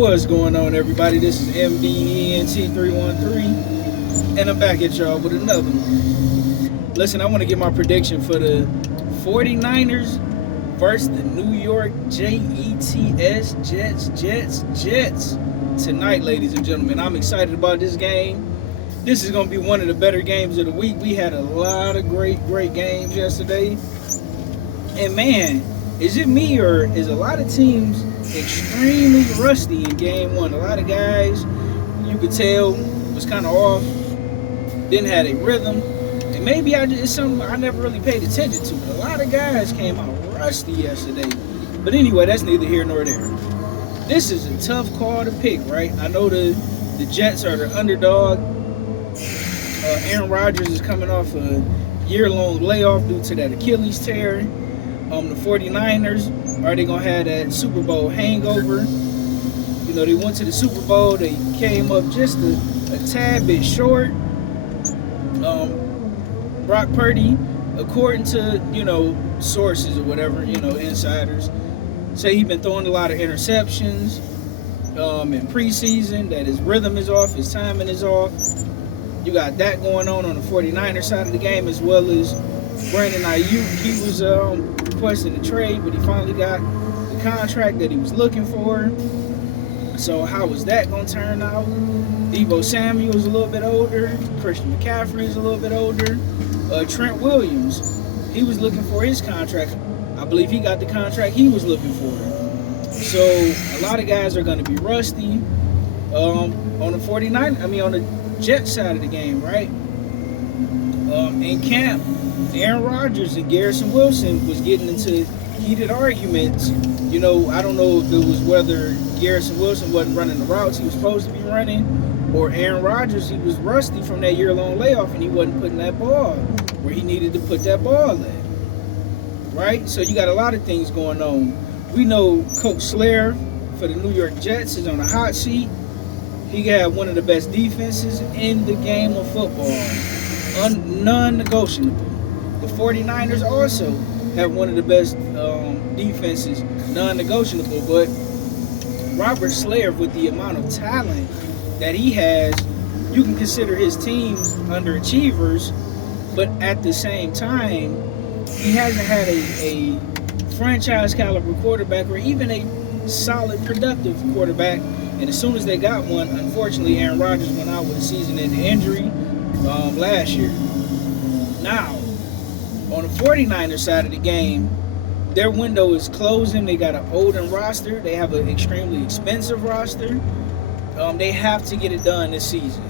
What's going on, everybody? This is MDENT313, and I'm back at y'all with another one. Listen, I want to get my prediction for the 49ers versus the New York Jets tonight, ladies and gentlemen. I'm excited about this game. This is going to be one of the better games of the week. We had a lot of great games yesterday. And man, is it me or is a lot of teams extremely rusty in game one? A lot of guys, you could tell, was kind of off, didn't have a rhythm. And maybe it's something I never really paid attention to. But a lot of guys came out rusty yesterday. But anyway, that's neither here nor there. This is a tough call to pick, right? I know the Jets are the underdog. Aaron Rodgers is coming off a year-long layoff due to that Achilles tear. The 49ers, are they going to have that Super Bowl hangover? You know, they went to the Super Bowl. They came up just a tad bit short. Brock Purdy, according to, sources or whatever, insiders, say he's been throwing a lot of interceptions in preseason, that his rhythm is off, his timing is off. You got that going on the 49ers side of the game, as well as Brandon Ayuk. He was requesting a trade, but he finally got the contract that he was looking for. So how was that going to turn out? Deebo Samuel's a little bit older. Christian McCaffrey is a little bit older. Trent Williams, he was looking for his contract. I believe he got the contract he was looking for. So a lot of guys are going to be rusty. On the Jets side of the game, right? In camp, Aaron Rodgers and Garrison Wilson was getting into heated arguments. I don't know if it was whether Garrison Wilson wasn't running the routes he was supposed to be running, or Aaron Rodgers, he was rusty from that year-long layoff and he wasn't putting that ball where he needed to put that ball at. Right? So you got a lot of things going on. We know Coach Slayer for the New York Jets is on the hot seat. He got one of the best defenses in the game of football. Non-negotiable. The 49ers also have one of the best defenses, non-negotiable. But Robert Slayer, with the amount of talent that he has, you can consider his teams underachievers. But at the same time, he hasn't had a franchise caliber quarterback or even a solid, productive quarterback. And as soon as they got one, unfortunately, Aaron Rodgers went out with a season-ending injury last year. Now, on the 49ers side of the game, their window is closing. They got an older roster. They have an extremely expensive roster. They have to get it done this season.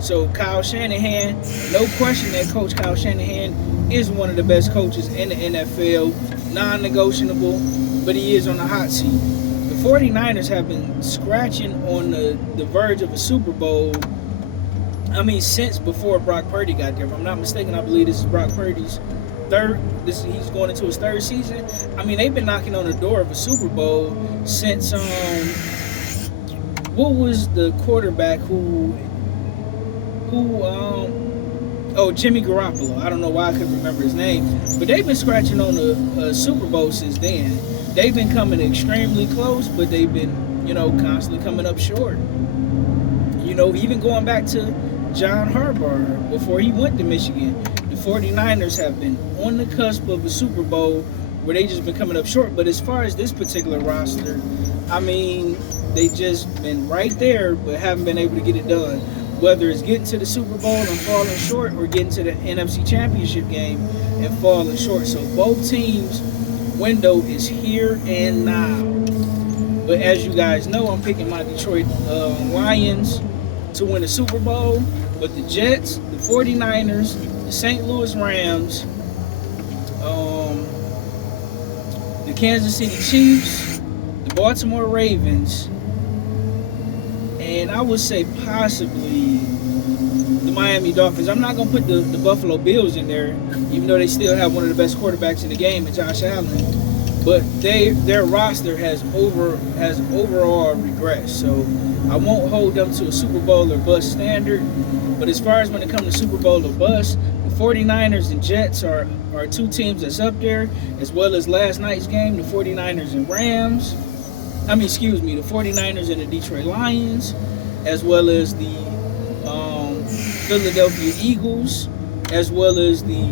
So Kyle Shanahan, no question that Coach Kyle Shanahan is one of the best coaches in the NFL, non-negotiable, but he is on the hot seat. The 49ers have been scratching on the verge of a Super Bowl, since before Brock Purdy got there. If I'm not mistaken, I believe this is Brock Purdy's he's going into his third season. They've been knocking on the door of a Super Bowl since, what was the quarterback Jimmy Garoppolo. I don't know why I couldn't remember his name, but they've been scratching on a Super Bowl since then. They've been coming extremely close, but they've been, constantly coming up short. Even going back to John Harbaugh before he went to Michigan, the 49ers have been on the cusp of a Super Bowl where they just been coming up short. But as far as this particular roster, they just been right there, but haven't been able to get it done. Whether it's getting to the Super Bowl and falling short or getting to the NFC Championship game and falling short. So both teams' window is here and now. But as you guys know, I'm picking my Detroit Lions to win the Super Bowl. But the Jets, the 49ers, the St. Louis Rams, the Kansas City Chiefs, the Baltimore Ravens, and I would say possibly the Miami Dolphins. I'm not going to put the Buffalo Bills in there, even though they still have one of the best quarterbacks in the game, in Josh Allen. But their roster has overall regressed. So I won't hold them to a Super Bowl or bust standard. But as far as when it comes to Super Bowl or bust, the 49ers and Jets are two teams that's up there, as well as last night's game, the 49ers and Rams. the 49ers and the Detroit Lions, as well as the Philadelphia Eagles, as well as the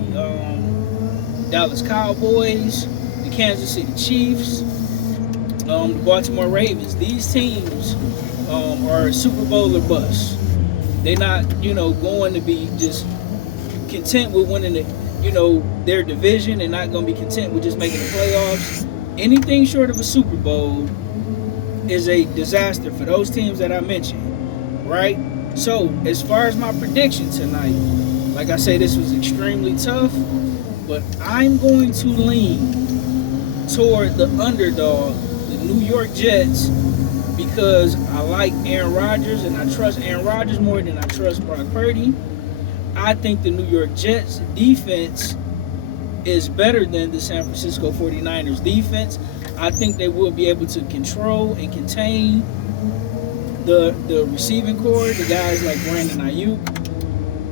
Dallas Cowboys, the Kansas City Chiefs, the Baltimore Ravens. These teams are Super Bowl or bust. They're not, going to be just content with winning their division. They're not going to be content with just making the playoffs. Anything short of a Super Bowl is a disaster for those teams that I mentioned, right? So, as far as my prediction tonight, like I say, this was extremely tough, but I'm going to lean toward the underdog, the New York Jets, because I like Aaron Rodgers and I trust Aaron Rodgers more than I trust Brock Purdy. I think the New York Jets defense is better than the San Francisco 49ers defense. I think they will be able to control and contain the receiving core, the guys like Brandon Ayuk,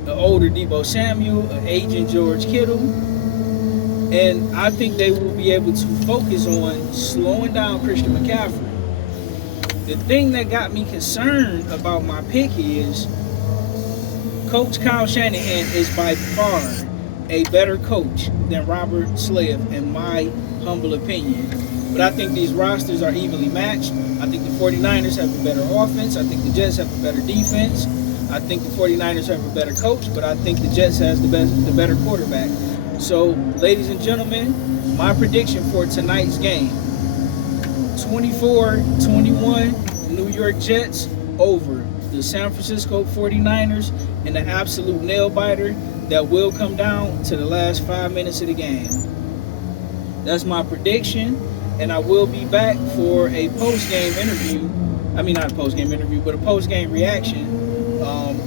the older Deebo Samuel, aging George Kittle. And I think they will be able to focus on slowing down Christian McCaffrey. The thing that got me concerned about my pick is Coach Kyle Shanahan is by far a better coach than Robert Saleh, in my humble opinion. But I think these rosters are evenly matched. I think the 49ers have a better offense. I think the Jets have a better defense. I think the 49ers have a better coach, but I think the Jets has the better quarterback. So, ladies and gentlemen, my prediction for tonight's game, 24-21, New York Jets over the San Francisco 49ers in an absolute nail-biter that will come down to the last 5 minutes of the game. That's my prediction, and I will be back for a post-game interview. Not a post-game interview, but a post-game reaction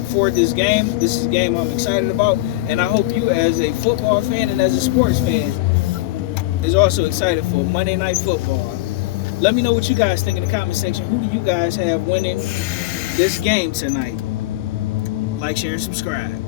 for this game. This is a game I'm excited about, and I hope you, as a football fan and as a sports fan, is also excited for Monday Night Football. Let me know what you guys think in the comment section. Who do you guys have winning this game tonight? Like, share, and subscribe.